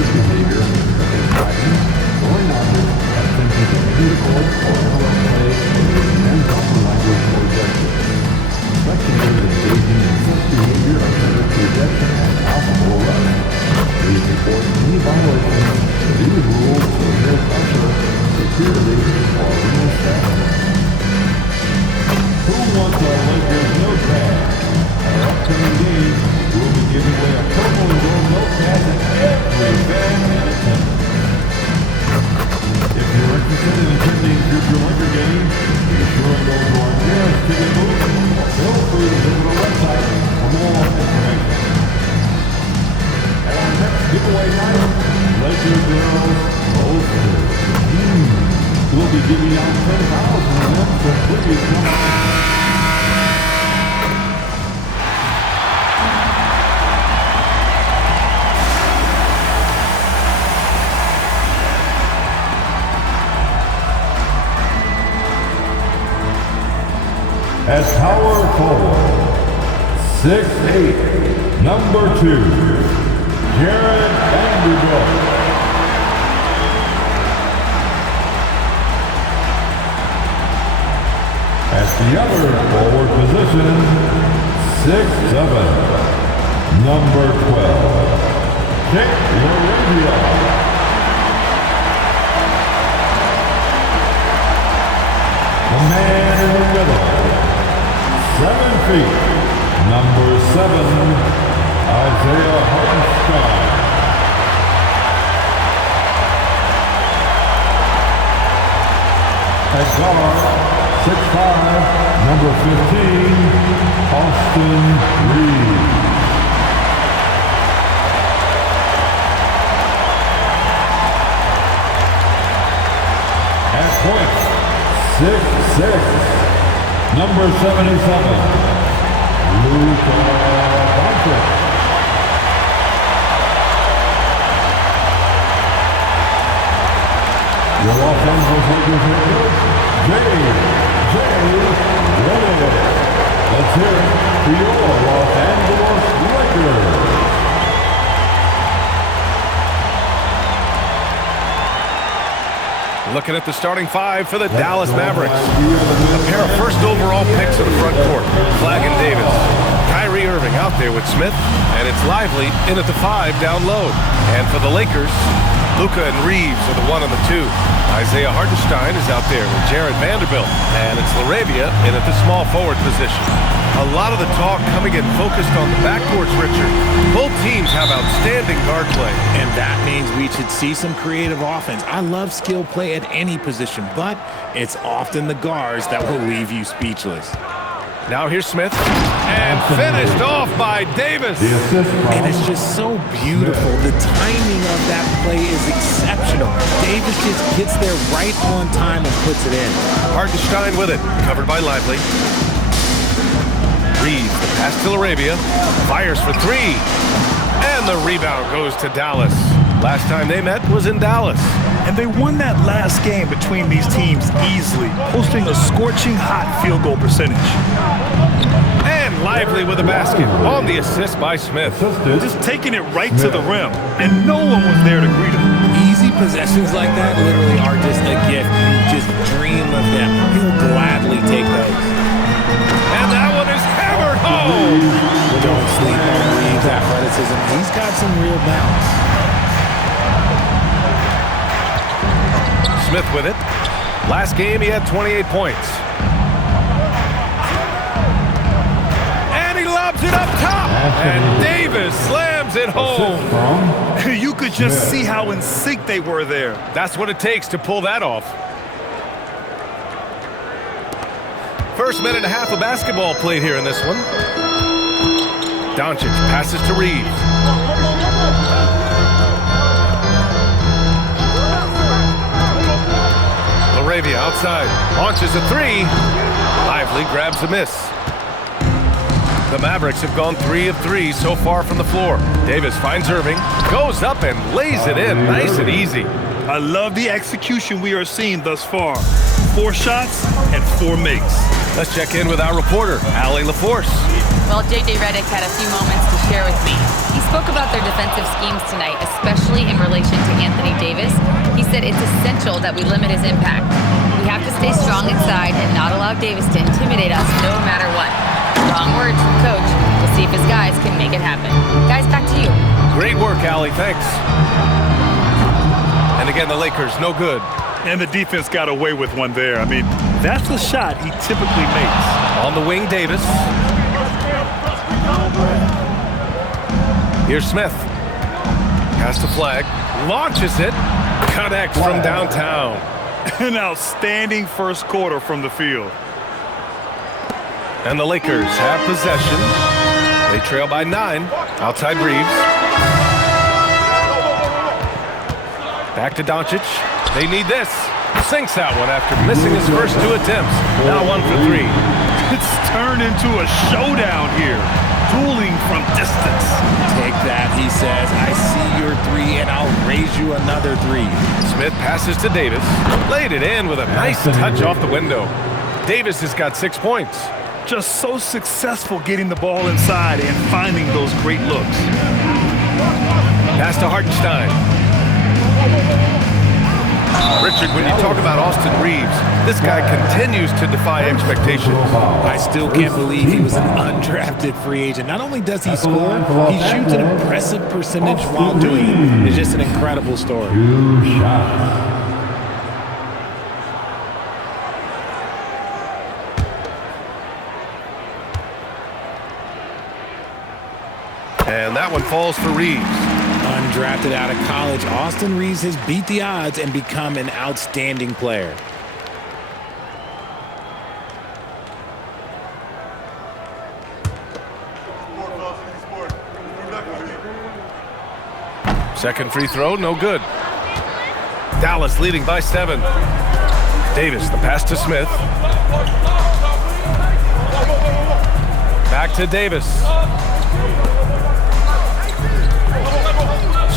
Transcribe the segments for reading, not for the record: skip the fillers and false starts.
dangerous behavior such as driving, throwing objects, attempting to vehicle or interrupt play, and common language or gestures. Spectators engaging in such behavior are subject to ejection and alcohol arrest. Please report any violations of these rules to the nearest usher, security, or arena staff. Who wants our Lakers notepad? Our upcoming game will be giving away a purple and gold notepad to every fan in attendance. If you're interested in attending future Laker games, be sure to go to our nearest ticket booth or feel free to visit our website for more information. At our next giveaway night, Lakers girls hosted. We'll be giving out 10,000 of them, so please come on. At power forward, 6'8", number 2, Jared Vanderbilt. At the other forward position, 6'7", number 12, Kick Laravia. The man in the middle, 7 feet, number 7, Isaiah Hartenstein. At guard, 6'5", number 15, Austin Reeves. At point, 6'6", number 77, Luka Doncic. Your offensive Lakers head coach, J. Bronny. Let's hear it for your Los Angeles Lakers. Looking at the starting five for the Dallas Mavericks. A pair of first overall picks in the front court. Flagg and Davis. Kyrie Irving out there with Smith. And it's Lively in at the 5 down low. And for the Lakers, Luka and Reeves are the 1 and the 2. Isaiah Hartenstein is out there with Jared Vanderbilt. And it's Laravia in at the small forward position. A lot of the talk coming in focused on the backcourts, Richard. Both teams have outstanding guard play. And that means we should see some creative offense. I love skill play at any position, but it's often the guards that will leave you speechless. Now here's Smith, and finished off by Davis. And it's just so beautiful. The timing of that play is exceptional. Davis just gets there right on time and puts it in. Hartenstein with it, covered by Lively. Reeves, the pass to Laravia, fires for 3, and the rebound goes to Dallas. Last time they met was in Dallas. And they won that last game between these teams easily, posting a scorching hot field goal percentage. And Lively with a basket on the assist by Smith. Just taking it right to the rim, and no one was there to greet him. Easy possessions like that literally are just a gift. You just dream of them. He'll gladly take those. And that one is hammered home. Don't sleep on Reeves' athleticism. He's got some real bounce. Smith with it. Last game, he had 28 points. And he lobs it up top. And Davis slams it home. You could just see how in sync they were there. That's what it takes to pull that off. First minute and a half of basketball played here in this one. Doncic passes to Reeves. Laravia outside, launches a 3. Lively grabs the miss. The Mavericks have gone 3 of 3 so far from the floor. Davis finds Irving, goes up and lays it in, nice and easy. I love the execution we are seeing thus far. 4 shots and 4 makes. Let's check in with our reporter, Allie LaForce. Well, J.J. Redick had a few moments to share with me. He spoke about their defensive schemes tonight, especially in relation to Anthony Davis. He said it's essential that we limit his impact. We have to stay strong inside and not allow Davis to intimidate us no matter what. Strong words from Coach. We'll see if his guys can make it happen. Guys, back to you. Great work, Allie. Thanks. And again, the Lakers, no good. And the defense got away with one there. I mean, that's a shot he typically makes. On the wing, Davis. Here's Smith. Pass the flag. Launches it. Connects from downtown. An outstanding first quarter from the field. And the Lakers have possession. They trail by 9. Outside Reeves. Back to Doncic. They need this. Sinks that one after missing his first 2 attempts. Now 1 for 3. It's turned into a showdown here. Dueling from distance. Take that, he says. I see your 3, and I'll raise you another 3. Smith passes to Davis. Laid it in with a nice touch off the window. Davis has got 6 points. Just so successful getting the ball inside and finding those great looks. Pass to Hartenstein. Richard, when you talk about Austin Reeves, this guy continues to defy expectations. I still can't believe he was an undrafted free agent. Not only does he score, he shoots an impressive percentage while doing it. It's just an incredible story. 2 shots. And that one falls for Reeves. Undrafted out of college, Austin Reeves has beat the odds and become an outstanding player. Second free throw, no good. Dallas leading by 7. Davis, the pass to Smith. Back to Davis.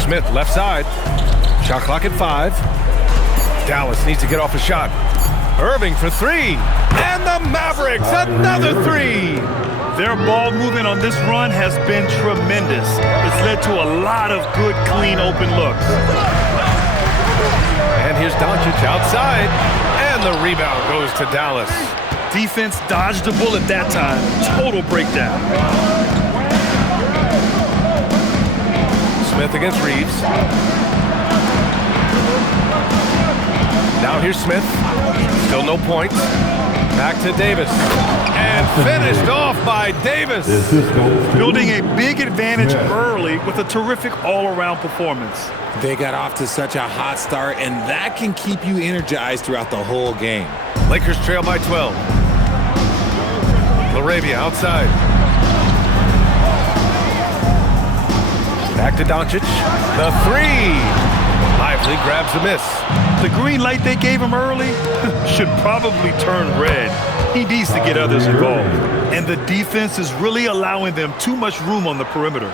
Smith, left side. Shot clock at 5. Dallas needs to get off a shot. Irving for 3. And the Mavericks, another 3. Their ball movement on this run has been tremendous. It's led to a lot of good, clean, open looks. And here's Doncic outside. And the rebound goes to Dallas. Defense dodged a bullet that time. Total breakdown. Smith against Reeves. Now here's Smith. Still no points. Back to Davis. And finished off by Davis. Building a big advantage early with a terrific all-around performance. They got off to such a hot start, and that can keep you energized throughout the whole game. Lakers trail by 12. LaRavia outside. Back to Doncic. The 3. Lively grabs a miss. The green light they gave him early should probably turn red. He needs to get others involved. And the defense is really allowing them too much room on the perimeter.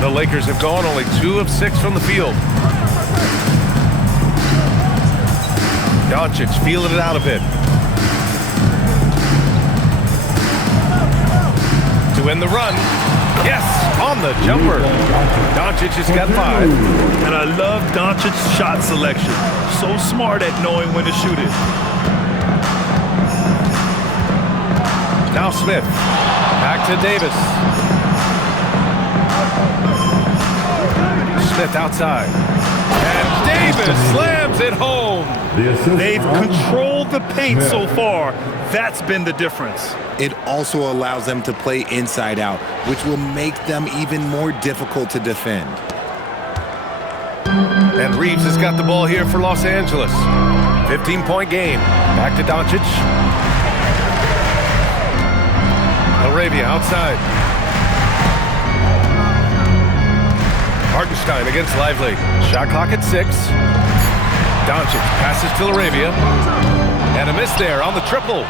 The Lakers have gone only 2 of 6 from the field. Doncic feeling it out a bit. To end the run. Yes, on the jumper. Doncic has got 5. And I love Doncic's shot selection. So smart at knowing when to shoot it. Now Smith. Back to Davis. Smith outside. And Davis slams it home. They've controlled the paint so far. That's been the difference. It also allows them to play inside out, which will make them even more difficult to defend. And Reeves has got the ball here for Los Angeles. 15-point game. Back to Doncic. LaRavia outside. Hartenstein against Lively. Shot clock at 6. Doncic passes to LaRavia. And a miss there on the triple.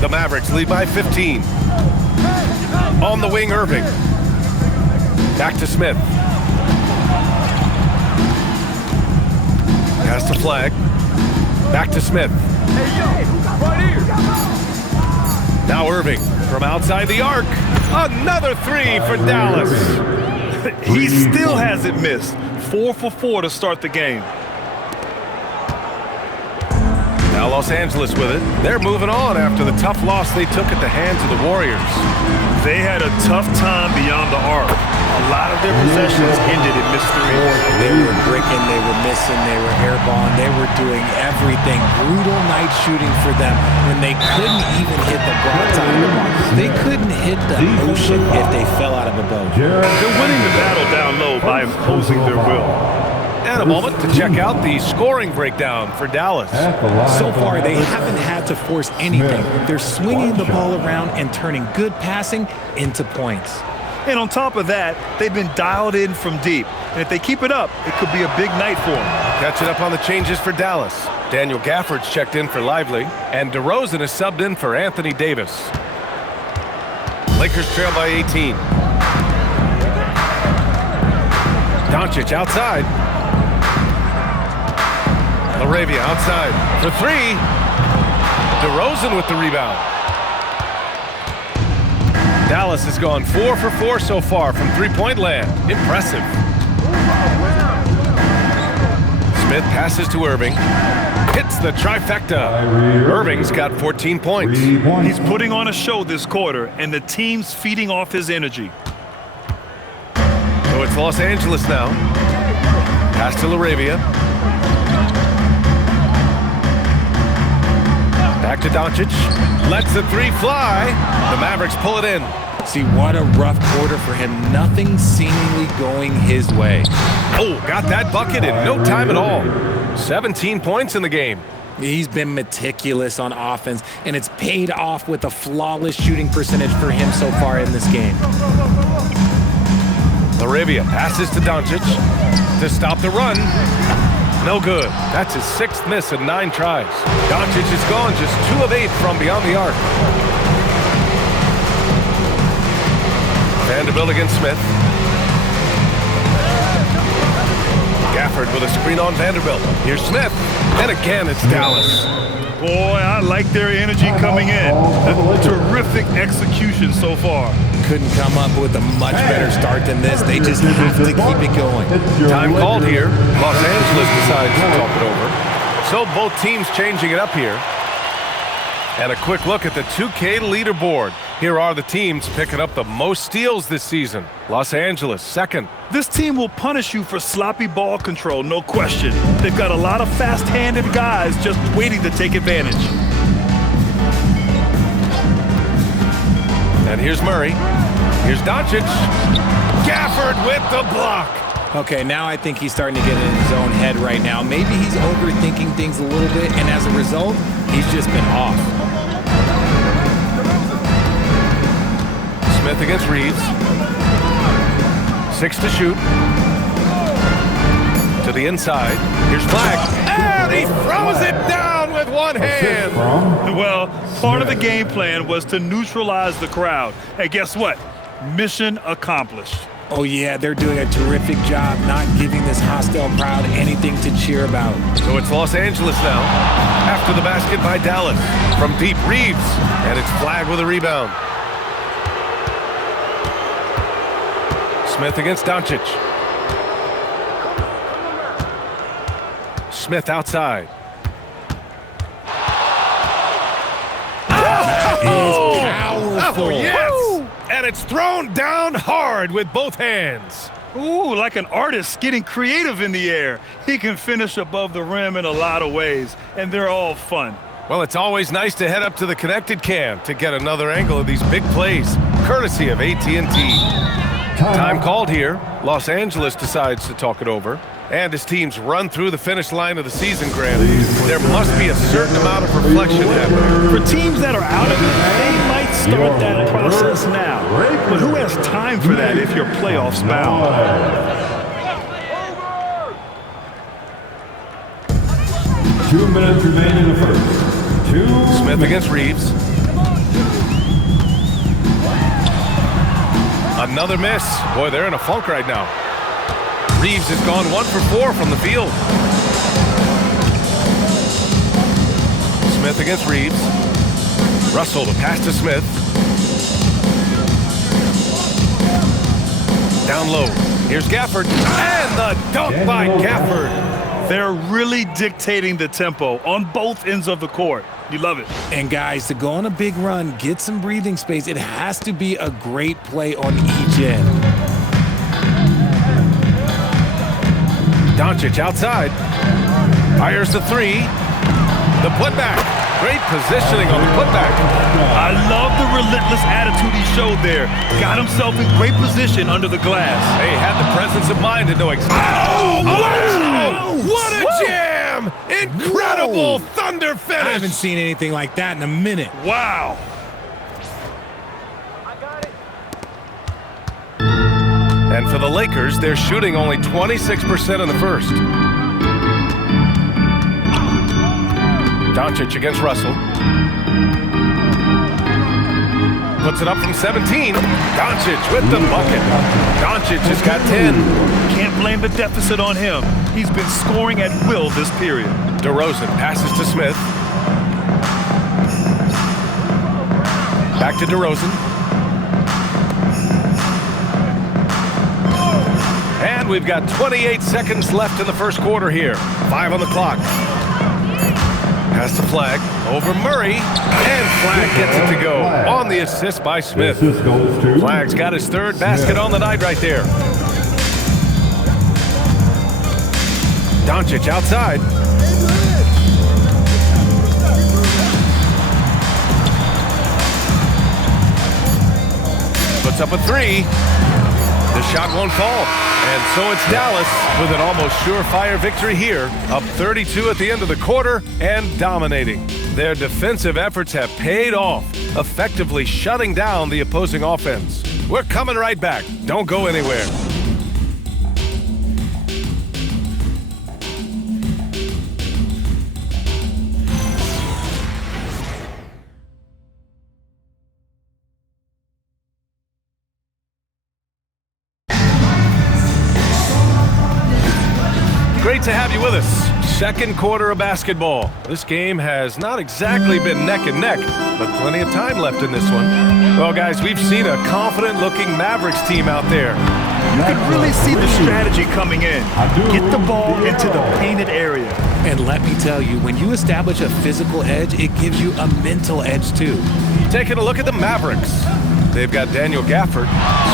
The Mavericks lead by 15. On the wing, Irving. Back to Smith. Pass to Flag. Back to Smith. Now Irving from outside the arc. Another three for Dallas. He still hasn't missed. 4 for 4 to start the game. Now Los Angeles with it. They're moving on after the tough loss they took at the hands of the Warriors. They had a tough time beyond the arc. A lot of their possessions ended in missed threes. They were bricking, they were missing, they were airballing, they were doing everything. Brutal night shooting for them when they couldn't even hit the broad side of the ball. They couldn't hit the ocean if they fell out of a boat. They're winning the battle down low by imposing their will. And a moment to check out the scoring breakdown for Dallas. So far, they haven't had to force anything. They're swinging the ball around and turning good passing into points. And on top of that, they've been dialed in from deep. And if they keep it up, it could be a big night for them. Catching up on the changes for Dallas. Daniel Gafford's checked in for Lively, and DeRozan is subbed in for Anthony Davis. Lakers trail by 18. Doncic outside. Laravia outside for three. DeRozan with the rebound. Dallas has gone 4 for 4 so far from three-point land. Impressive. Smith passes to Irving. Hits the trifecta. Irving's got 14 points. He's putting on a show this quarter, and the team's feeding off his energy. So it's Los Angeles now. Pass to Laravia. Back to Doncic. Lets the three fly. The Mavericks pull it in. See, what a rough quarter for him. Nothing seemingly going his way. Oh, got that bucket in no time at all. 17 points in the game. He's been meticulous on offense, and it's paid off with a flawless shooting percentage for him so far in this game. Laravia passes to Doncic to stop the run. No good. That's his 6th miss in 9 tries. Doncic is gone just 2 of 8 from beyond the arc. Vanderbilt against Smith. Gafford with a screen on Vanderbilt. Here's Smith. And again, it's Dallas. Boy, I like their energy coming in. Terrific execution so far. Couldn't come up with a much better start than this. They just have to keep it going. Time called here. Los Angeles decides to talk it over. So both teams changing it up here. And a quick look at the 2K leaderboard. Here are the teams picking up the most steals this season. Los Angeles, 2nd. This team will punish you for sloppy ball control, no question. They've got a lot of fast-handed guys just waiting to take advantage. And here's Murray. Here's Doncic. Gafford with the block. Okay, now I think he's starting to get in his own head right now. Maybe he's overthinking things a little bit, and as a result, he's just been off. Smith against Reeves. 6 to shoot. To the inside. Here's Flag. And he throws it down with one hand. Well, part of the game plan was to neutralize the crowd. And guess what? Mission accomplished. Oh, yeah, they're doing a terrific job not giving this hostile crowd anything to cheer about. So it's Los Angeles now. After the basket by Dallas. From deep, Reeves. And it's Flag with a rebound. Smith against Doncic. Smith outside. It's powerful. Oh, yes! And it's thrown down hard with both hands. Ooh, like an artist getting creative in the air. He can finish above the rim in a lot of ways, and they're all fun. Well, it's always nice to head up to the connected cam to get another angle of these big plays, courtesy of AT&T. Time called here. Los Angeles decides to talk it over. And as teams run through the finish line of the season, Grant, there must be a certain amount of reflection happening. For teams that are out of it, they might start that process now. But who has time for that if you're playoffs bound? 2 minutes remain in the first. Smith against Reeves. Another miss. Boy, they're in a funk right now. Reeves has gone 1 for 4 from the field. Smith against Reeves. Russell to pass to Smith. Down low. Here's Gafford. And the dunk by Gafford. They're really dictating the tempo on both ends of the court. You love it. And guys, to go on a big run, get some breathing space, it has to be a great play on each end. Doncic outside. Fires the three. The putback. Great positioning on the putback. I love the relentless attitude he showed there. Got himself in great position under the glass. He had the presence of mind to know exactly. Oh, wow! What a jam! Incredible thunder finish. I haven't seen anything like that in a minute. Wow. And for the Lakers, they're shooting only 26% in the first. Doncic against Russell. Puts it up from 17. Doncic with the bucket. Doncic has got 10. Can't blame the deficit on him. He's been scoring at will this period. DeRozan passes to Smith. Back to DeRozan. And we've got 28 seconds left in the first quarter here. 5 on the clock. Pass to Flag, over Murray, and Flag gets it to go on the assist by Smith. Flag's got his third basket on the night right there. Doncic outside. Puts up a three. The shot won't fall. And so it's Dallas with an almost surefire victory here, up 32 at the end of the quarter and dominating. Their defensive efforts have paid off, effectively shutting down the opposing offense. We're coming right back. Don't go anywhere. Great to have you with us. Second quarter of basketball. This game has not exactly been neck and neck, but plenty of time left in this one. Well, guys, we've seen a confident-looking Mavericks team out there. You can really see the strategy coming in. Get the ball into the painted area. And let me tell you, when you establish a physical edge, it gives you a mental edge too. Taking a look at the Mavericks. They've got Daniel Gafford,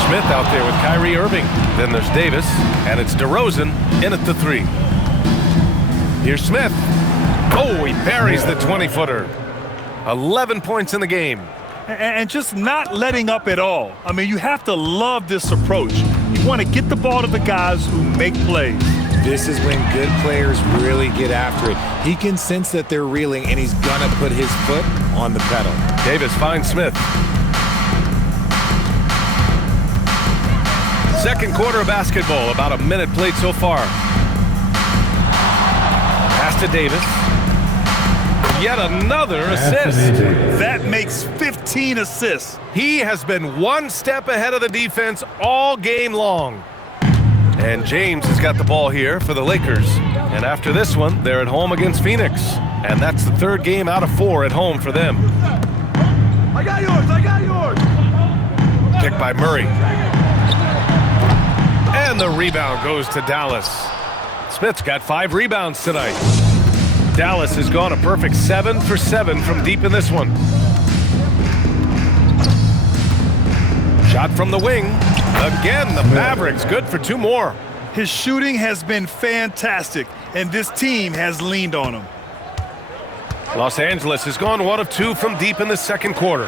Smith out there with Kyrie Irving. Then there's Davis, and it's DeRozan in at the three. Here's Smith. Oh, he buries the 20-footer. 11 points in the game. And just not letting up at all. I mean, you have to love this approach. You want to get the ball to the guys who make plays. This is when good players really get after it. He can sense that they're reeling, and he's going to put his foot on the pedal. Davis finds Smith. Second quarter of basketball, about a minute played so far. Pass to Davis. Yet another assist. That makes 15 assists. He has been one step ahead of the defense all game long. And James has got the ball here for the Lakers. And after this one, they're at home against Phoenix. And that's the third game out of 4 at home for them. I got yours, I got yours. Picked by Murray. And the rebound goes to Dallas. Smith's got 5 rebounds tonight. Dallas has gone a perfect 7 for 7 from deep in this one. Shot from the wing. Again, the Mavericks good for 2 more. His shooting has been fantastic, and this team has leaned on him. Los Angeles has gone 1 of 2 from deep in the second quarter.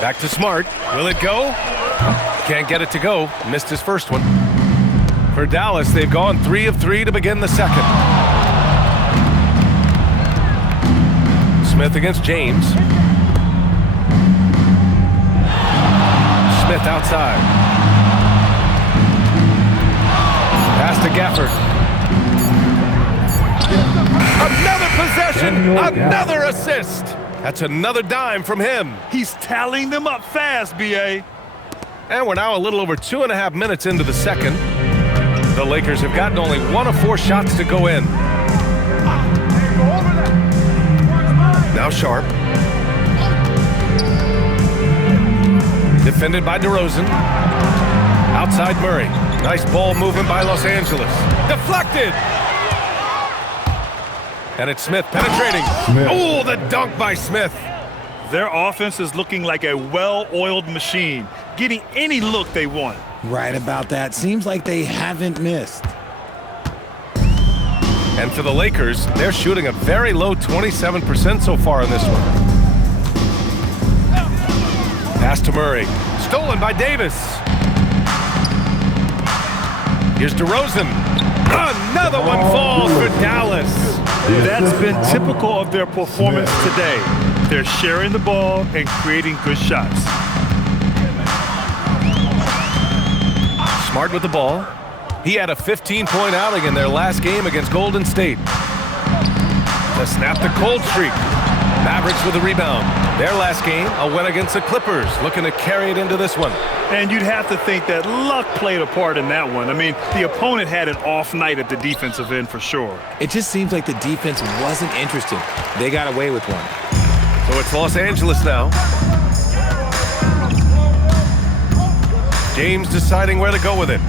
Back to Smart. Will it go? Can't get it to go. Missed his first one. For Dallas, they've gone 3 of 3 to begin the second. Smith against James. Smith outside. Pass to Gafford. Another possession, another assist. That's another dime from him. He's tallying them up fast, B.A. And we're now a little over 2.5 minutes into the second. The Lakers have gotten only 1 of 4 shots to go in. Now Sharp. Defended by DeRozan. Outside Murray. Nice ball movement by Los Angeles. Deflected! And it's Smith penetrating. Oh, the dunk by Smith. Their offense is looking like a well-oiled machine, getting any look they want. Right about that. Seems like they haven't missed. And for the Lakers, they're shooting a very low 27% so far in this one. Pass to Murray. Stolen by Davis. Here's DeRozan. Another one falls for Dallas. That's been typical of their performance today. They're sharing the ball and creating good shots. Smart with the ball. He had a 15-point outing in their last game against Golden State. To snap the cold streak. Mavericks with a rebound. Their last game, a win against the Clippers, looking to carry it into this one. And you'd have to think that luck played a part in that one. I mean, the opponent had an off night at the defensive end for sure. It just seems like the defense wasn't interested. They got away with one. So it's Los Angeles now. James deciding where to go with it.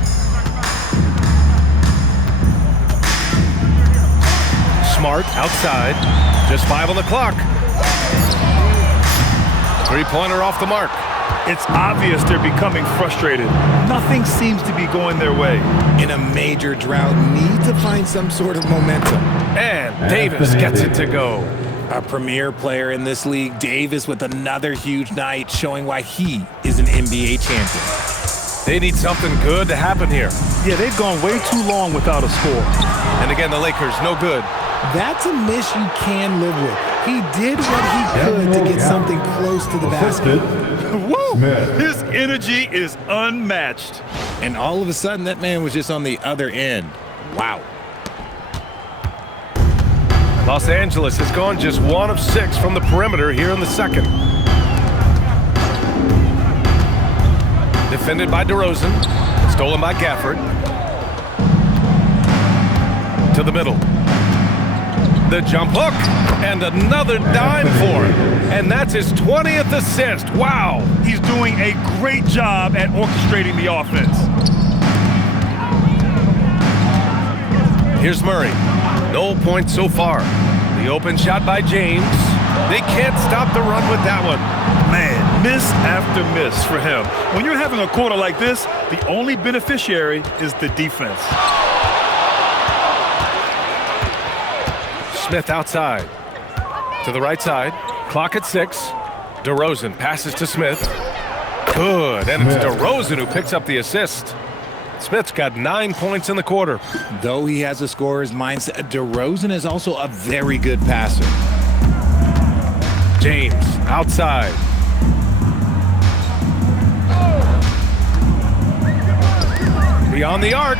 Smart outside. Just 5 on the clock. Three-pointer off the mark. It's obvious they're becoming frustrated. Nothing seems to be going their way. In a major drought, need to find some sort of momentum. And Davis gets it to go. A premier player in this league, Davis with another huge night, showing why he is an NBA champion. They need something good to happen here. Yeah, they've gone way too long without a score. And again, the Lakers, no good. That's a miss you can live with. He did what he could to get something close to the basket. Woo! His energy is unmatched. And all of a sudden, that man was just on the other end. Wow. Los Angeles has gone just 1 of 6 from the perimeter here in the second. Defended by DeRozan. Stolen by Gafford. To the middle. The jump hook. And another dime for him. And that's his 20th assist. Wow. He's doing a great job at orchestrating the offense. Here's Murray. No points so far. The open shot by James. They can't stop the run with that one. Man, miss after miss for him. When you're having a quarter like this, the only beneficiary is the defense. Smith outside. To the right side. Clock at 6. DeRozan passes to Smith. Good. And it's DeRozan who picks up the assist. Smith's got 9 points in the quarter. Though he has a scorer's mindset, DeRozan is also a very good passer. James outside. Beyond the arc.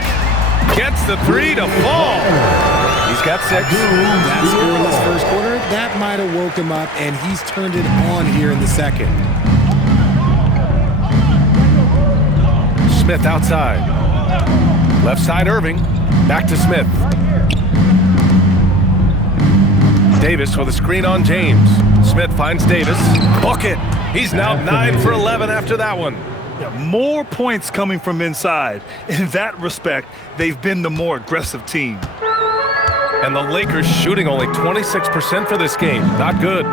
Gets the 3 to fall. He's got 6. That scoreless first quarter, that might have woke him up, and he's turned it on here in the second. Smith outside. Left side Irving. Back to Smith. Davis with a screen on James. Smith finds Davis. Bucket. He's now 9 for 11 after that one. Yeah, more points coming from inside. In that respect, they've been the more aggressive team. And the Lakers shooting only 26% for this game. Not good.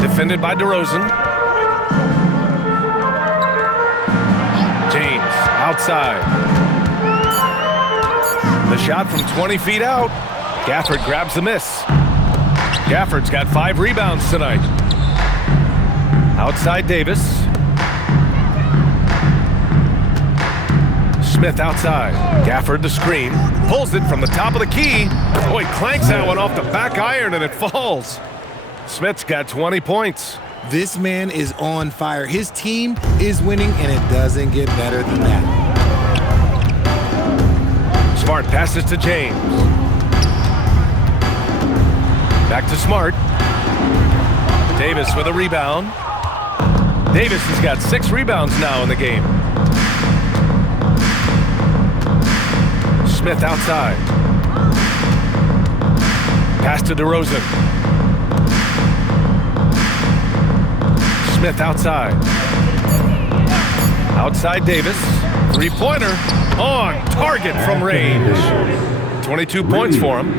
Defended by DeRozan. James outside. The shot from 20 feet out. Gafford grabs the miss. Gafford's got 5 rebounds tonight. Outside Davis. Smith outside. Gafford the screen. Pulls it from the top of the key. Oh, he clanks that one off the back iron and it falls. Smith's got 20 points. This man is on fire. His team is winning, and it doesn't get better than that. Smart passes to James. Back to Smart. Davis with a rebound. Davis has got 6 rebounds now in the game. Smith outside. to DeRozan. Smith outside. Outside Davis. Three-pointer on target from range. 22 points for him.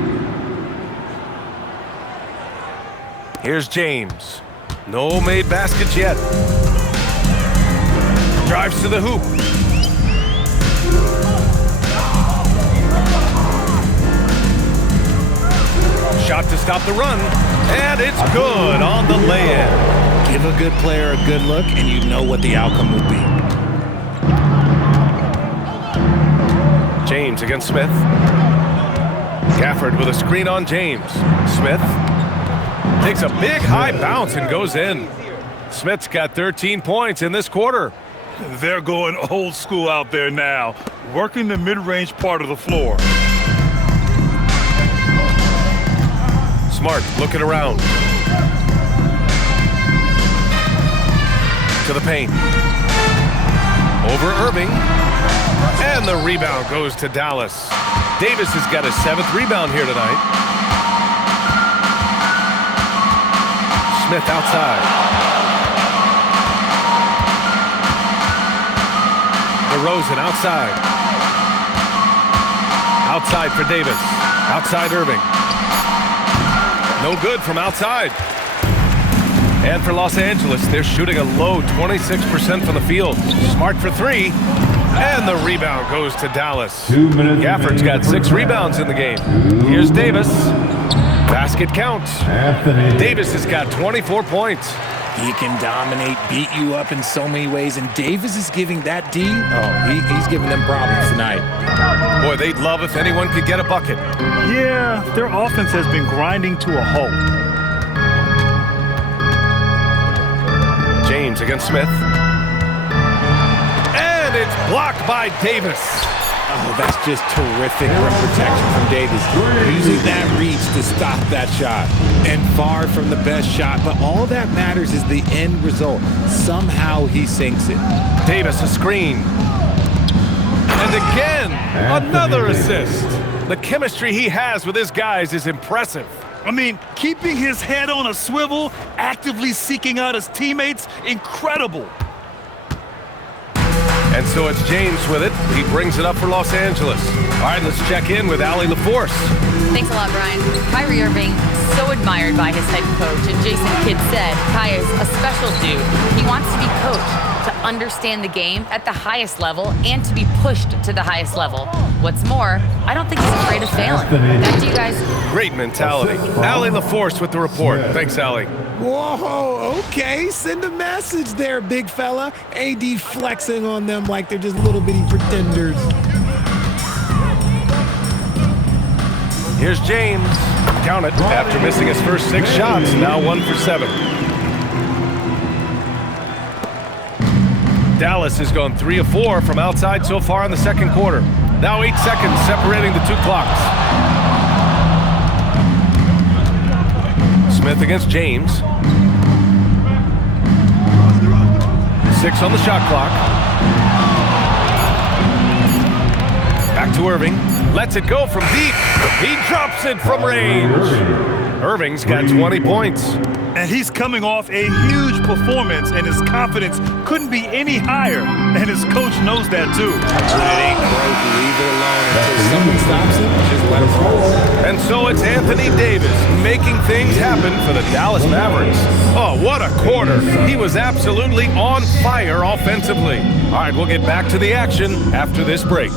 Here's James. No made baskets yet. Drives to the hoop. Shot to stop the run, and it's good on the lay-in. Give a good player a good look, and you know what the outcome will be. James against Smith. Gafford with a screen on James. Smith takes a big high bounce and goes in. Smith's got 13 points in this quarter. They're going old school out there now, working the mid-range part of the floor. Smart looking around. To the paint. Over Irving. And the rebound goes to Dallas. Davis has got his 7th rebound here tonight. Smith outside. DeRozan outside. Outside for Davis. Outside Irving. No good from outside. And for Los Angeles, they're shooting a low 26% from the field. Smart for 3. And the rebound goes to Dallas. 2 minutes. Gafford's got 6 rebounds in the game. Here's Davis. Basket count. Anthony Davis has got 24 points. He can dominate, beat you up in so many ways, and Davis is giving that D. He's giving them problems tonight. Boy, they'd love if anyone could get a bucket. Yeah, their offense has been grinding to a halt. James against Smith. And it's blocked by Davis. Oh, that's just terrific rim protection from Davis. Using that reach to stop that shot. And far from the best shot, but all that matters is the end result. Somehow he sinks it. Davis a screen. And again, another assist. The chemistry he has with his guys is impressive. I mean, keeping his head on a swivel, actively seeking out his teammates, incredible. And so it's James with it. He brings it up for Los Angeles. All right, let's check in with Allie LaForce. Thanks a lot, Brian. Kyrie Irving, so admired by his head coach. And Jason Kidd said, Kai is a special dude. He wants to be coached, to understand the game at the highest level, and to be pushed to the highest level. What's more, I don't think he's afraid of failing. Back to you guys. Great mentality. Allie LaForce with the report. Thanks, Allie. Whoa, okay, send a message there, big fella. AD flexing on them like they're just little bitty pretenders. Here's James. Count it. After missing his first 6 shots, now 1 for 7. Dallas has gone 3 of 4 from outside so far in the second quarter. Now 8 seconds separating the 2 clocks. Smith against James. 6 on the shot clock. Back to Irving. Lets it go from deep. He drops it from range. Irving's got 20 points. And he's coming off a huge performance, and his confidence couldn't be any higher. And his coach knows that, too. It ain't broke. Leave it alone until someone stops him. Just let him roll. And so it's Anthony Davis making things happen for the Dallas Mavericks. Oh, what a quarter. He was absolutely on fire offensively. All right, we'll get back to the action after this break.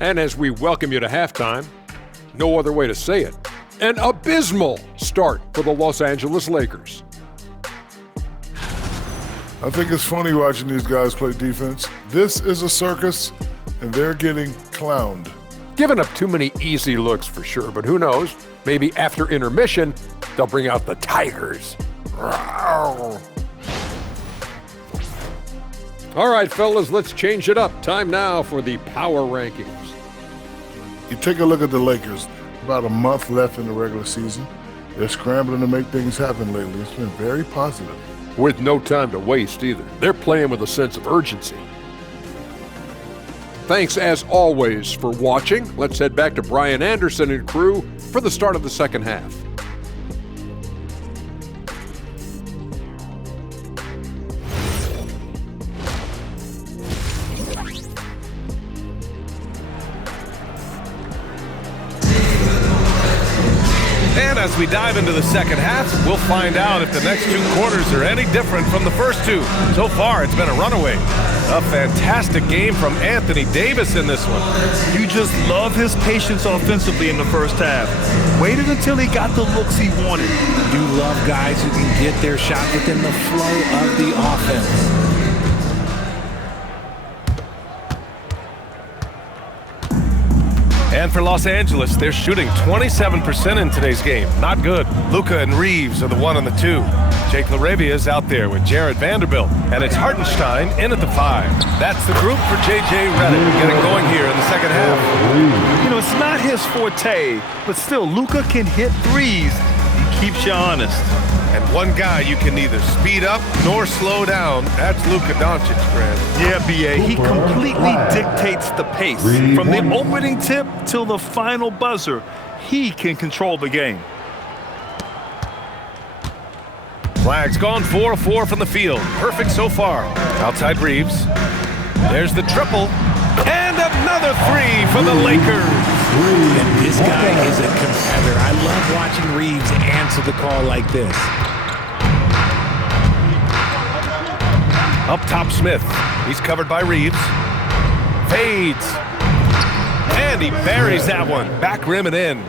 And as we welcome you to halftime, no other way to say it, an abysmal start for the Los Angeles Lakers. I think it's funny watching these guys play defense. This is a circus, and they're getting clowned. Giving up too many easy looks for sure, but who knows? Maybe after intermission, They'll bring out the tigers. All right, fellas, let's change it up. Time now for the power rankings. You take a look at the Lakers. About a month left in the regular season. They're scrambling to make things happen lately. It's been very positive. With no time to waste either. They're playing with a sense of urgency. Thanks as always for watching. Let's head back to Brian Anderson and crew for the start of the second half. And as we dive into the second half, we'll find out if the next two quarters are any different from the first two. So far, it's been a runaway. A fantastic game from Anthony Davis in this one. You just love his patience offensively in the first half. Waited until he got the looks he wanted. You love guys who can get their shot within the flow of the offense. And for Los Angeles, they're shooting 27% in today's game. Not good. Luka and Reeves are the 1 and the 2. Jake LaRavia is out there with Jared Vanderbilt. And it's Hartenstein in at the 5. That's the group for J.J. Redick getting going here in the second half. You know, it's not his forte, but still, Luka can hit threes. He keeps you honest. And one guy you can neither speed up nor slow down. That's Luka Doncic, Grant. Yeah, B.A., he completely dictates the pace. From the opening tip till the final buzzer, he can control the game. Flag's gone 4 of 4 from the field. Perfect so far. Outside Reeves. There's the triple. And another 3 for the Lakers. And this guy is a competitor. I love watching Reeves answer the call like this. Up top, Smith. He's covered by Reeves. Fades. And he buries that one. Back rim and in.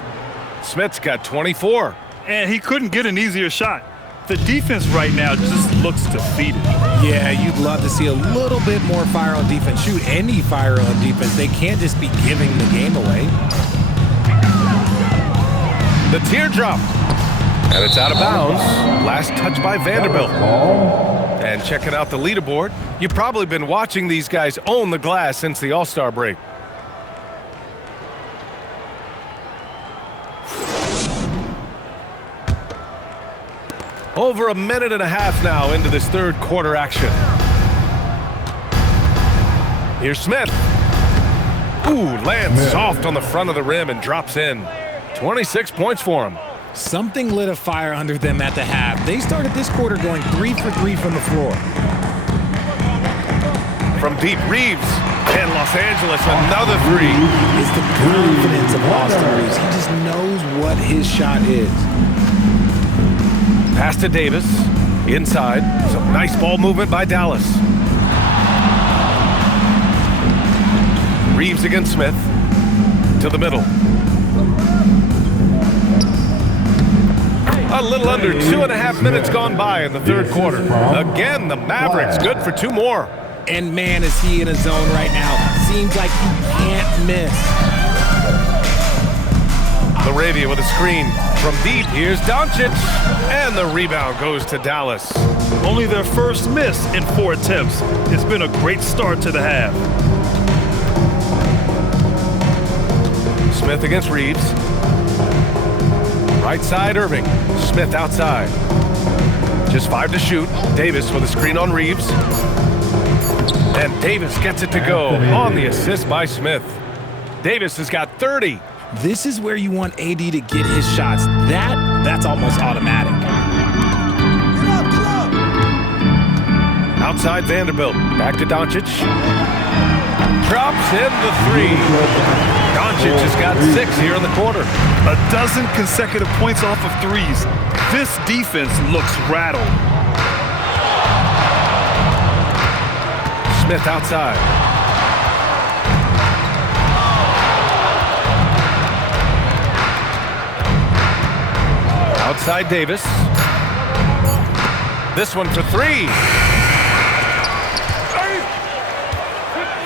Smith's got 24. And he couldn't get an easier shot. The defense right now just looks defeated. Yeah, you'd love to see a little bit more fire on defense. Shoot, any fire on defense. They can't just be giving the game away. The teardrop. And it's out of bounds. Last touch by Vanderbilt. And checking out the leaderboard, you've probably been watching these guys own the glass since the All-Star break. Over a minute and a half now into this third quarter action. Here's Smith. Ooh, lands soft on the front of the rim and drops in. 26 points for him. Something lit a fire under them at the half. They started this quarter going 3 for 3 from the floor. From deep, Reeves. And Los Angeles, another 3. It's the confidence of Austin Reeves. He just knows what his shot is. Pass to Davis. Inside. Some nice ball movement by Dallas. Reeves against Smith. To the middle. A little under 2.5 minutes gone by in the third quarter. Again, the Mavericks good for 2 more. And man, is he in a zone right now. Seems like he can't miss. LaRavia with a screen. From deep, here's Doncic. And the rebound goes to Dallas. Only their first miss in 4 attempts. It's been a great start to the half. Smith against Reeves. Right side, Irving. Smith outside. Just 5 to shoot. Davis with a screen on Reeves. And Davis gets it to go on the assist by Smith. Davis has got 30. This is where you want AD to get his shots. That's almost automatic. Outside Vanderbilt. Back to Doncic. Drops in the 3. Doncic has got 6 here in the quarter. 12 consecutive points off of threes. This defense looks rattled. Smith outside. Outside Davis. This one for 3.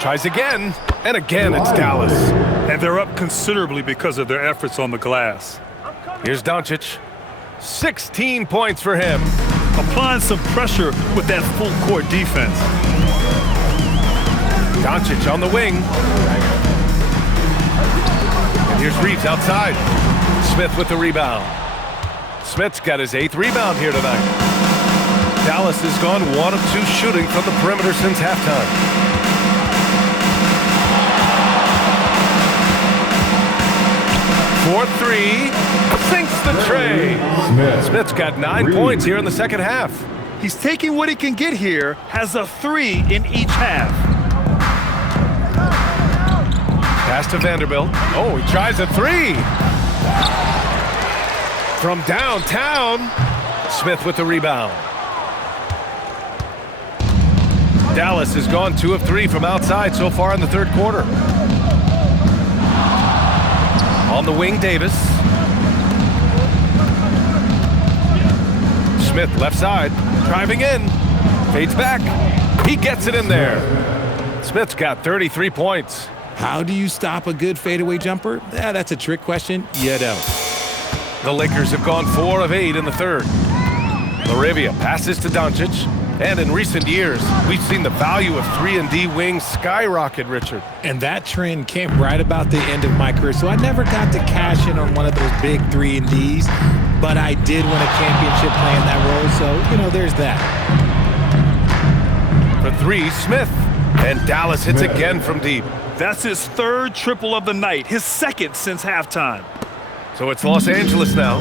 Tries again, and again it's Dallas. And they're up considerably because of their efforts on the glass. Here's Doncic. 16 points for him. Applying some pressure with that full court defense. Doncic on the wing. And here's Reeves outside. Smith with the rebound. Smith's got his 8th rebound here tonight. Dallas has gone 1 of 2 shooting from the perimeter since halftime. For 3, sinks the tray. Smith's got 9 points here in the second half. He's taking what he can get here, has a 3 in each half. Pass to Vanderbilt. Oh, he tries a 3. From downtown, Smith with the rebound. Dallas has gone 2 of 3 from outside so far in the third quarter. On the wing, Davis. Smith left side, driving in, fades back. He gets it in there. Smith's got 33 points. How do you stop a good fadeaway jumper? That's a trick question. You don't. The Lakers have gone 4 of 8 in the third. Laravia passes to Doncic. And in recent years, we've seen the value of 3-and-D wings skyrocket, Richard. And that trend came right about the end of my career, so I never got to cash in on one of those big 3-and-Ds, but I did win a championship playing that role, so, there's that. For 3, Smith. And Dallas hits again from deep. That's his 3rd triple of the night, his 2nd since halftime. So it's Los Angeles now.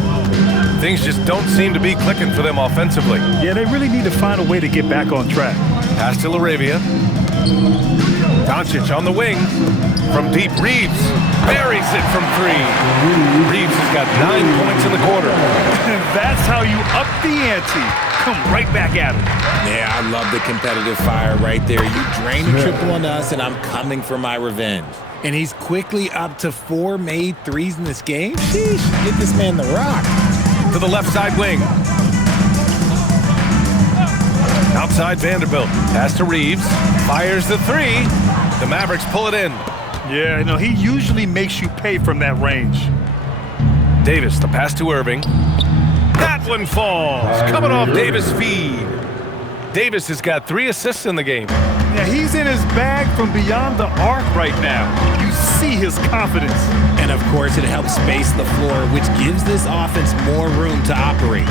Things just don't seem to be clicking for them offensively. Yeah, they really need to find a way to get back on track. Pass to Laravia. Doncic on the wing. From deep, Reeves buries it from 3. Reeves has got 9 points in the quarter. That's how you up the ante. Come right back at him. Yeah, I love the competitive fire right there. You drain a triple on us, and I'm coming for my revenge. And he's quickly up to 4 made threes in this game. Sheesh, get this man the rock. To the left side wing. Outside Vanderbilt. Pass to Reeves. Fires the 3. The Mavericks pull it in. Yeah, he usually makes you pay from that range. Davis, the pass to Irving. That one falls. Coming off Davis' feed. Davis has got 3 assists in the game. Yeah, he's in his bag from beyond the arc right now. You see his confidence. And, of course, it helps space the floor, which gives this offense more room to operate.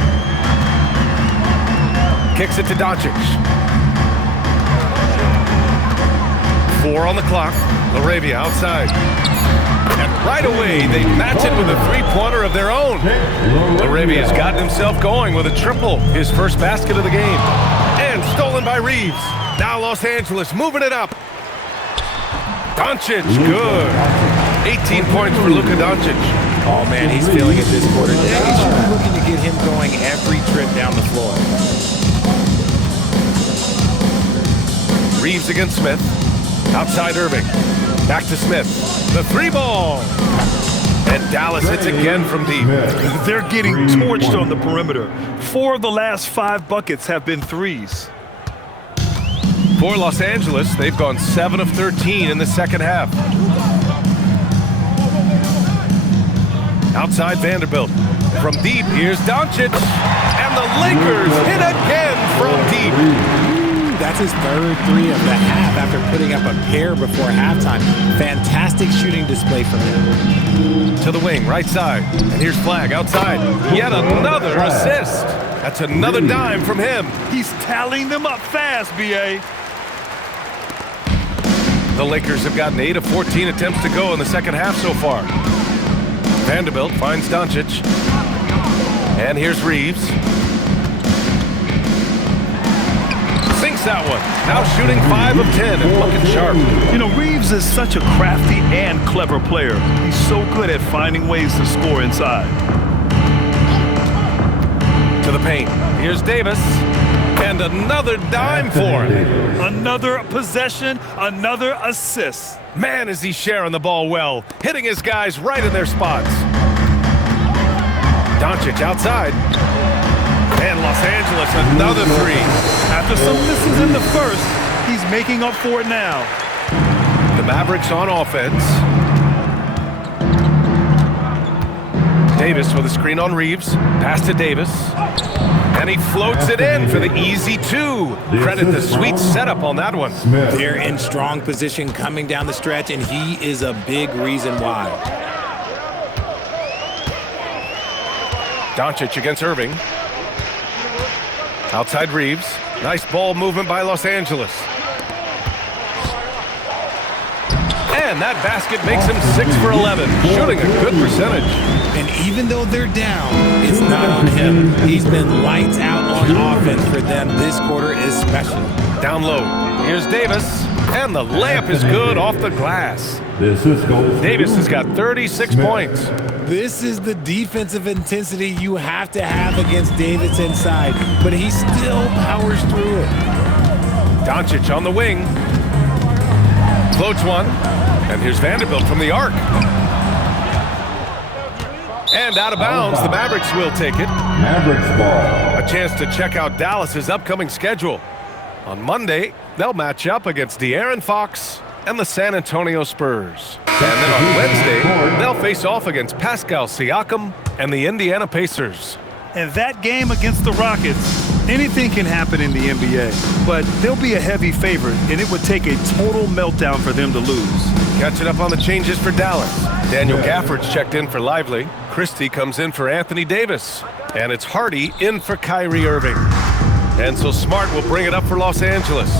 Kicks it to Doncic. 4 on the clock. Laravia outside. And right away, they match it with a 3-pointer of their own. Laravia's gotten himself going with a triple, his first basket of the game. And stolen by Reeves. Now Los Angeles moving it up. Doncic, good. 18 points for Luka Doncic. Oh, man, he's feeling it this quarter. They should be looking to get him going every trip down the floor. Reeves against Smith. Outside Irving. Back to Smith. The 3-ball. And Dallas hits again from deep. They're getting torched on the perimeter. 4 of the last 5 buckets have been threes. For Los Angeles, they've gone 7 of 13 in the second half. Outside Vanderbilt. From deep, here's Doncic. And the Lakers hit again from deep. That's his 3rd 3 of the half after putting up a pair before halftime. Fantastic shooting display from him. To the wing, right side. And here's Flagg outside. Yet another assist. That's another dime from him. He's tallying them up fast, B.A. The Lakers have gotten 8 of 14 attempts to go in the second half so far. Vanderbilt finds Doncic. And here's Reeves. Sinks that one. Now shooting 5 of 10 and looking sharp. Reeves is such a crafty and clever player. He's so good at finding ways to score inside. To the paint. Here's Davis. And another dime for him. Another possession, another assist. Man, is he sharing the ball well. Hitting his guys right in their spots. Doncic outside. And Los Angeles, another 3. After some misses in the first, he's making up for it now. The Mavericks on offense. Davis with a screen on Reeves. Pass to Davis. And he floats it in for the easy 2. Credit the sweet setup on that one. They're in strong position coming down the stretch, and he is a big reason why. Doncic against Irving. Outside Reeves. Nice ball movement by Los Angeles. And that basket makes him 6 for 11, shooting a good percentage. And even though they're down, it's not on him. He's been lights out on offense for them this quarter especially. Down low. Here's Davis. And the layup is good off the glass. Davis has got 36 points. This is the defensive intensity you have to have against Davis inside, but he still powers through it. Doncic on the wing. Floats one. And here's Vanderbilt from the arc. And out of bounds, the Mavericks will take it. Mavericks ball. A chance to check out Dallas's upcoming schedule. On Monday, they'll match up against De'Aaron Fox and the San Antonio Spurs. And then on Wednesday, they'll face off against Pascal Siakam and the Indiana Pacers. And that game against the Rockets, anything can happen in the NBA, but they'll be a heavy favorite, and it would take a total meltdown for them to lose. Catching up on the changes for Dallas. Daniel Gafford's checked in for Lively. Christie comes in for Anthony Davis. And it's Hardy in for Kyrie Irving. And so Smart will bring it up for Los Angeles.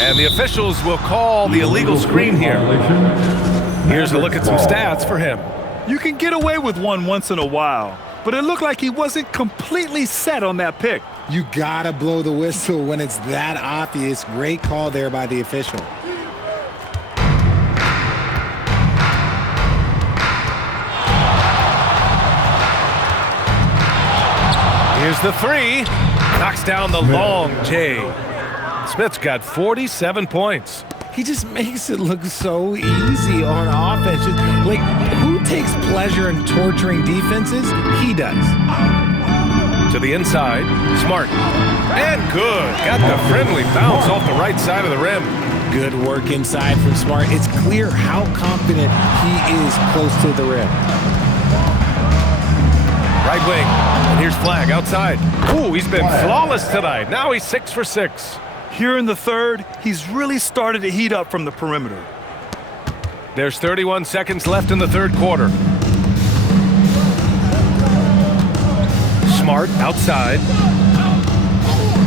And the officials will call the illegal screen here. Here's a look at some stats for him. You can get away with one once in a while, but it looked like he wasn't completely set on that pick. You gotta blow the whistle when it's that obvious. Great call there by the official. Here's the 3. Knocks down the long J. Smith's got 47 points. He just makes it look so easy on offense. Like, who takes pleasure in torturing defenses? He does. To the inside, Smart. And good. Got the friendly bounce off the right side of the rim. Good work inside from Smart. It's clear how confident he is close to the rim. Right wing. And here's Flag outside. Ooh, he's been flawless tonight. Now he's 6 for 6. Here in the third, he's really started to heat up from the perimeter. There's 31 seconds left in the third quarter. Smart outside.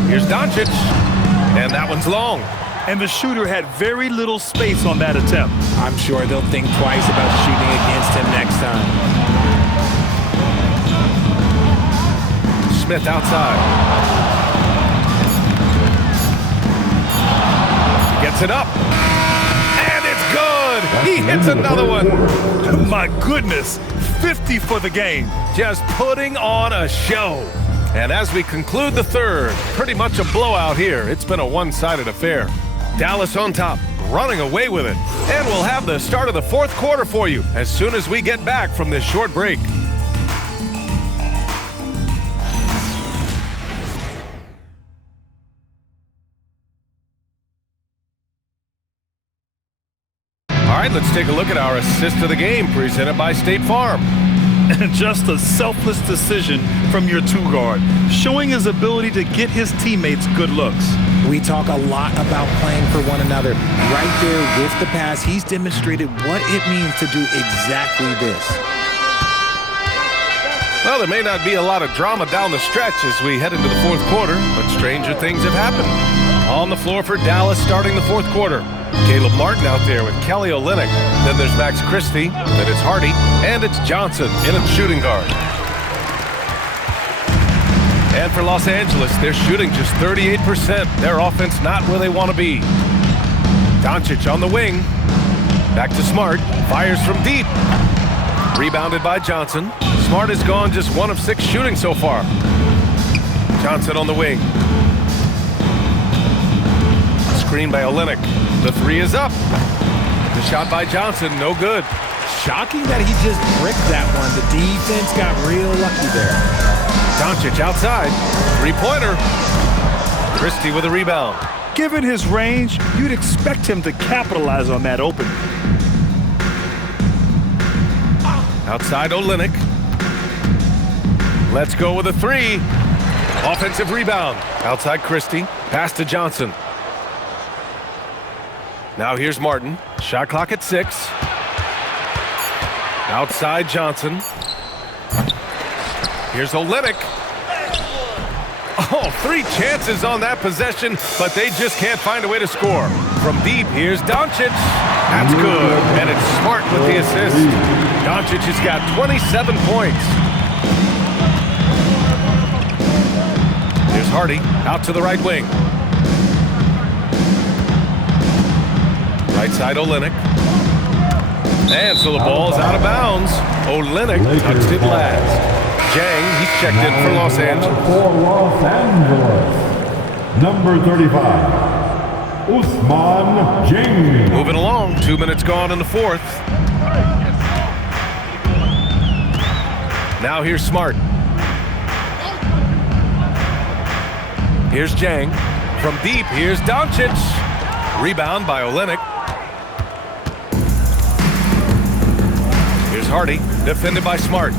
Here's Doncic. And that one's long. And the shooter had very little space on that attempt. I'm sure they'll think twice about shooting against him next time. Smith outside. Gets it up. And it's good. He hits another one. My goodness, 50 for the game. Just putting on a show. And as we conclude the third, pretty much a blowout here. It's been a one-sided affair. Dallas on top, running away with it. And we'll have the start of the fourth quarter for you as soon as we get back from this short break. All right, let's take a look at our assist of the game presented by State Farm. And just a selfless decision from your two-guard, showing his ability to get his teammates good looks. We talk a lot about playing for one another. Right there with the pass, he's demonstrated what it means to do exactly this. Well, there may not be a lot of drama down the stretch as we head into the fourth quarter, but stranger things have happened. On the floor for Dallas starting the fourth quarter. Caleb Martin out there with Kelly Olynyk. Then there's Max Christie. Then it's Hardy. And it's Johnson in at shooting guard. And for Los Angeles, they're shooting just 38%. Their offense not where they want to be. Doncic on the wing. Back to Smart. Fires from deep. Rebounded by Johnson. Smart has gone just 1 of 6 shooting so far. Johnson on the wing. Screen by Olynyk. The 3 is up. The shot by Johnson, no good. Shocking that he just bricked that one. The defense got real lucky there. Doncic outside. 3-pointer. Christie with a rebound. Given his range, you'd expect him to capitalize on that opening. Outside Olynyk. Let's go with a three. Offensive rebound. Outside Christie. Pass to Johnson. Now here's Martin. Shot clock at 6. Outside Johnson. Here's Olynyk. Oh, 3 chances on that possession, but they just can't find a way to score. From deep, here's Doncic. That's good, and it's Smart with the assist. Doncic has got 27 points. Here's Hardy, out to the right wing. Right side, Olynyk. And so the ball's out of bounds. Olynyk touched it last. Jang, he's checked in for Los Angeles. For Los Angeles, number 35, Usman Jang. Moving along, 2 minutes gone in the fourth. Now here's Smart. Here's Jang. From deep, here's Doncic. Rebound by Olynyk. Here's Hardy, defended by Smart.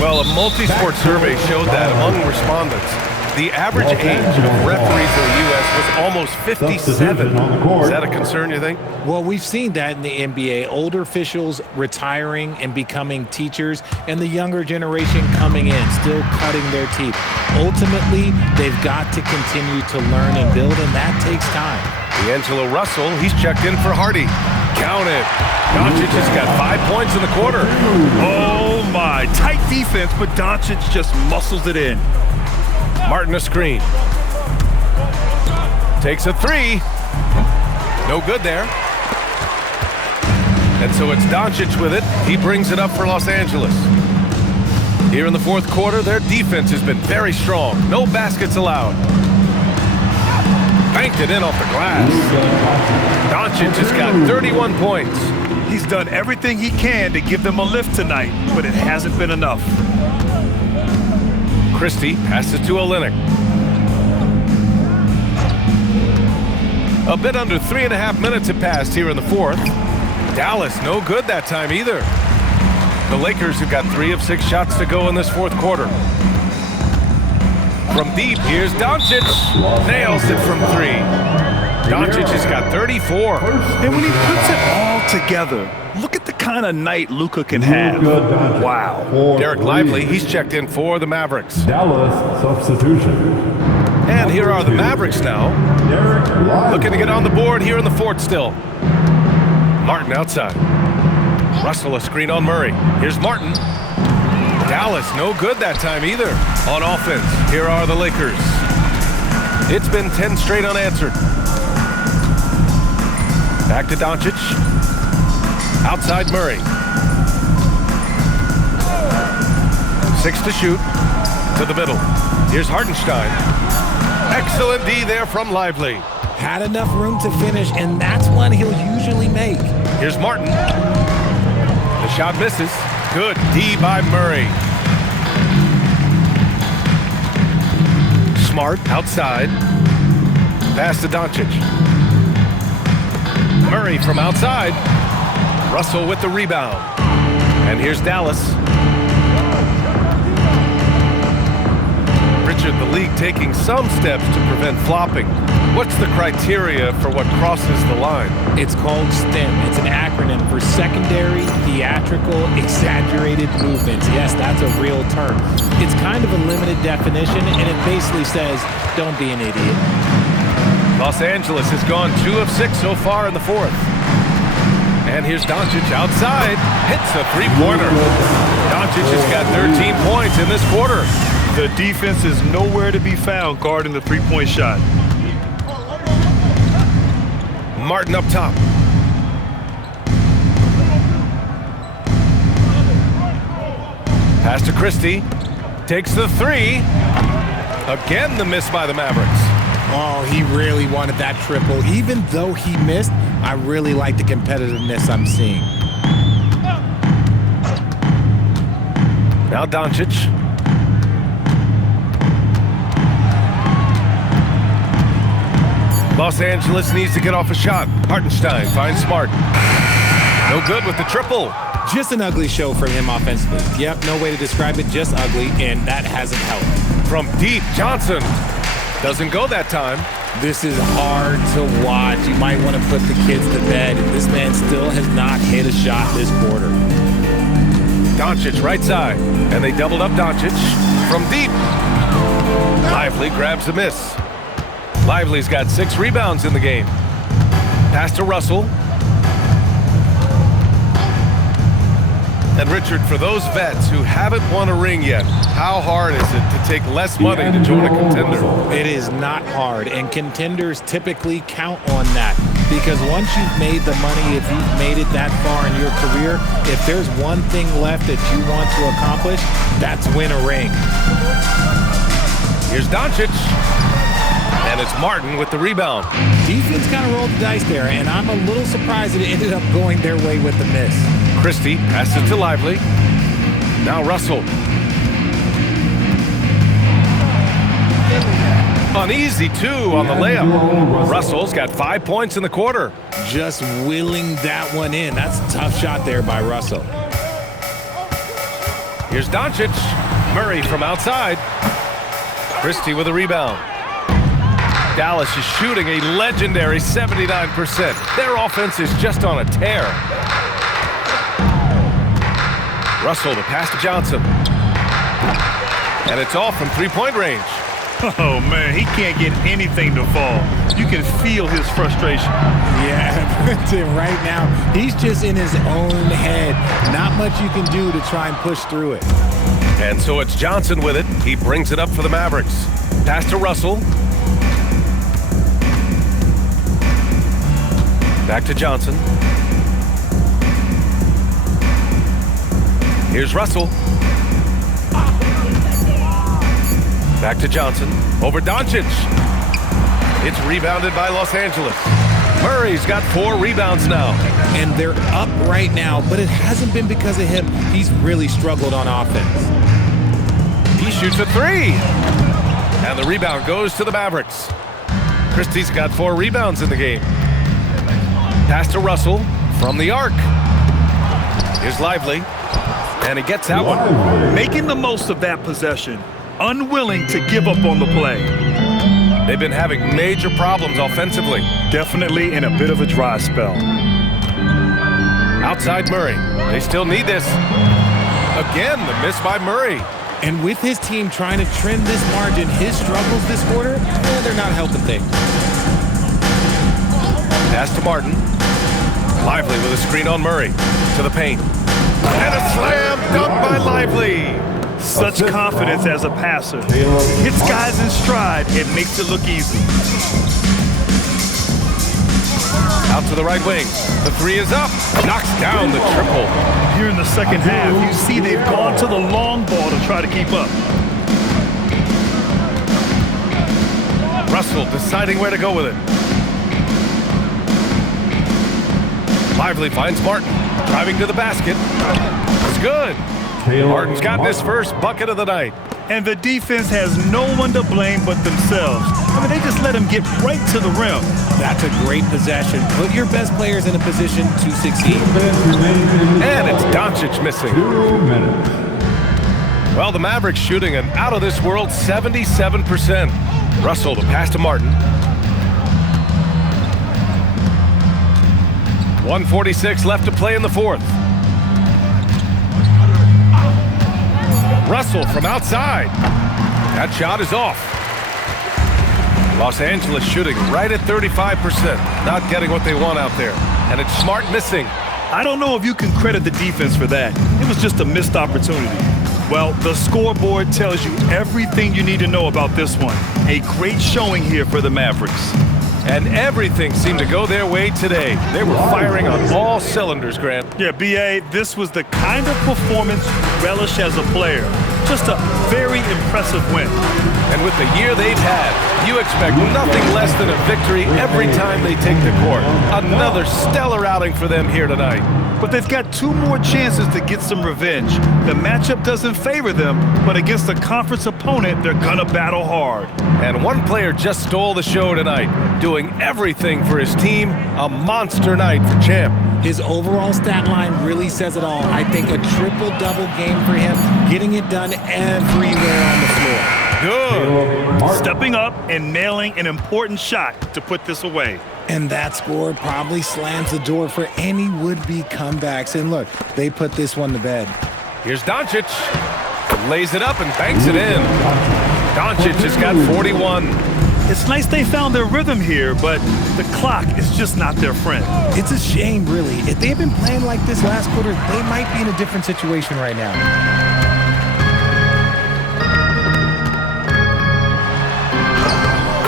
Well, a multi-sport survey showed that among respondents, the average age of referees in the U.S. was almost 57. Is that a concern, you think? Well, we've seen that in the NBA. Older officials retiring and becoming teachers, and the younger generation coming in, still cutting their teeth. Ultimately, they've got to continue to learn and build, and that takes time. D'Angelo Russell, he's checked in for Hardy. Count it. Doncic has got 5 points in the quarter. Oh, my. Tight defense, but Doncic just muscles it in. Martin a screen. Takes a three. No good there. And so it's Doncic with it. He brings it up for Los Angeles. Here in the fourth quarter, their defense has been very strong. No baskets allowed. Banked it in off the glass. Doncic has got 31 points. He's done everything he can to give them a lift tonight, but it hasn't been enough. Christie passes to Olynyk. A bit under 3.5 minutes have passed here in the fourth. Dallas no good that time either. The Lakers have got 3 of 6 shots to go in this fourth quarter. From deep, here's Doncic. Nails it from 3. Doncic has got 34. And when he puts it all together, look at the kind of night Luka can have. Wow. Derek Lively, he's checked in for the Mavericks. Dallas substitution. And here are the Mavericks now. Looking to get on the board here in the fourth still. Martin outside. Russell a screen on Murray. Here's Martin. Dallas no good that time either. On offense, here are the Lakers. It's been 10 straight unanswered. Back to Doncic. Outside Murray. 6 to shoot. To the middle. Here's Hartenstein. Excellent D there from Lively. Had enough room to finish, and that's one he'll usually make. Here's Martin. The shot misses. Good D by Murray. Smart outside. Pass to Doncic. Murray from outside. Russell with the rebound. And here's Dallas. Richard, the league taking some steps to prevent flopping. What's the criteria for what crosses the line? It's called STEM. It's an acronym for secondary, theatrical, exaggerated movements. Yes, that's a real term. It's kind of a limited definition, and it basically says, don't be an idiot. Los Angeles has gone 2 of 6 so far in the fourth. And here's Doncic outside. Hits a three-pointer. Doncic has got 13 points in this quarter. The defense is nowhere to be found guarding the three-point shot. Martin up top. Pass to Christie. Takes the 3. Again, the miss by the Mavericks. Oh, he really wanted that triple. Even though he missed, I really like the competitiveness I'm seeing. Now Doncic. Los Angeles needs to get off a shot. Hartenstein finds Smart. No good with the triple. Just an ugly show from him offensively. Yep, no way to describe it, just ugly, and that hasn't helped. From deep, Johnson doesn't go that time. This is hard to watch. You might want to put the kids to bed. This man still has not hit a shot this quarter. Doncic right side, and they doubled up Doncic from deep. Lively grabs a miss. Lively's got 6 rebounds in the game. Pass to Russell. And Richard, for those vets who haven't won a ring yet, how hard is it to take less money to join a contender? It is not hard, and contenders typically count on that. Because once you've made the money, if you've made it that far in your career, if there's one thing left that you want to accomplish, that's win a ring. Here's Doncic. And it's Martin with the rebound. Defense kind of rolled the dice there, and I'm a little surprised that it ended up going their way with the miss. Christie passes to Lively. Now Russell. Uneasy, too, on the layup. Russell's got 5 points in the quarter. Just willing that one in. That's a tough shot there by Russell. Here's Doncic. Murray from outside. Christie with a rebound. Dallas is shooting a legendary 79%. Their offense is just on a tear. Russell, the pass to Johnson. And it's off from three-point range. Oh, man, he can't get anything to fall. You can feel his frustration. Yeah, Tim, right now, he's just in his own head. Not much you can do to try and push through it. And so it's Johnson with it. He brings it up for the Mavericks. Pass to Russell. Back to Johnson. Here's Russell. Back to Johnson. Over Doncic. It's rebounded by Los Angeles. Murray's got 4 rebounds now. And they're up right now, but it hasn't been because of him. He's really struggled on offense. He shoots a 3. And the rebound goes to the Mavericks. Christie's got 4 rebounds in the game. Pass to Russell from the arc. Here's Lively. And he gets that one. Making the most of that possession. Unwilling to give up on the play. They've been having major problems offensively. Definitely in a bit of a dry spell. Outside Murray. They still need this. Again, the miss by Murray. And with his team trying to trim this margin, his struggles this quarter, they're not helping things. Pass to Martin. Lively with a screen on Murray. To the paint. And a slam dunk by Lively. Such confidence as a passer. Hits guys in stride and makes it look easy. Out to the right wing. The 3 is up. Knocks down the triple. Here in the second half, you see they've gone to the long ball to try to keep up. Russell deciding where to go with it. Lively finds Martin. Driving to the basket. It's good. Martin's got his first bucket of the night. And the defense has no one to blame but themselves. I mean, they just let him get right to the rim. That's a great possession. Put your best players in a position to succeed. And it's Doncic missing. 2 minutes. Well, the Mavericks shooting an out-of-this-world 77%. Russell, the pass to Martin. 1:46 left to play in the fourth. Russell from outside. That shot is off. Los Angeles shooting right at 35%. Not getting what they want out there. And it's Smart missing. I don't know if you can credit the defense for that. It was just a missed opportunity. Well, the scoreboard tells you everything you need to know about this one. A great showing here for the Mavericks. And everything seemed to go their way today. They were firing on all cylinders, Grant. Yeah, B.A., this was the kind of performance you relish as a player. Just a very impressive win. And with the year they've had, you expect nothing less than a victory every time they take the court. Another stellar outing for them here tonight. But they've got 2 more chances to get some revenge. The matchup doesn't favor them, but against a conference opponent, they're gonna battle hard. And one player just stole the show tonight, doing everything for his team. A monster night for Champ. His overall stat line really says it all. I think a triple-double game for him, getting it done everywhere on the floor. Good. Stepping up and nailing an important shot to put this away. And that score probably slams the door for any would-be comebacks. And look, they put this one to bed. Here's Doncic. Lays it up and banks it in. Doncic has got 41. It's nice they found their rhythm here, but the clock is just not their friend. It's a shame, really. If they had been playing like this last quarter, they might be in a different situation right now.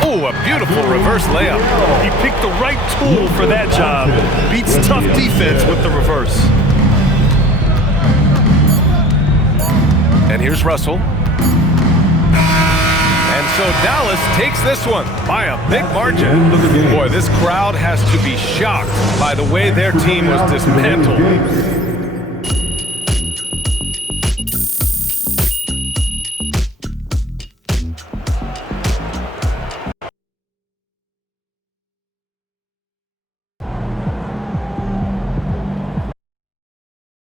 Oh, a beautiful reverse layup. He picked the right tool for that job. Beats tough defense with the reverse. And here's Russell. And so Dallas takes this one by a big margin. Boy, this crowd has to be shocked by the way their team was dismantled.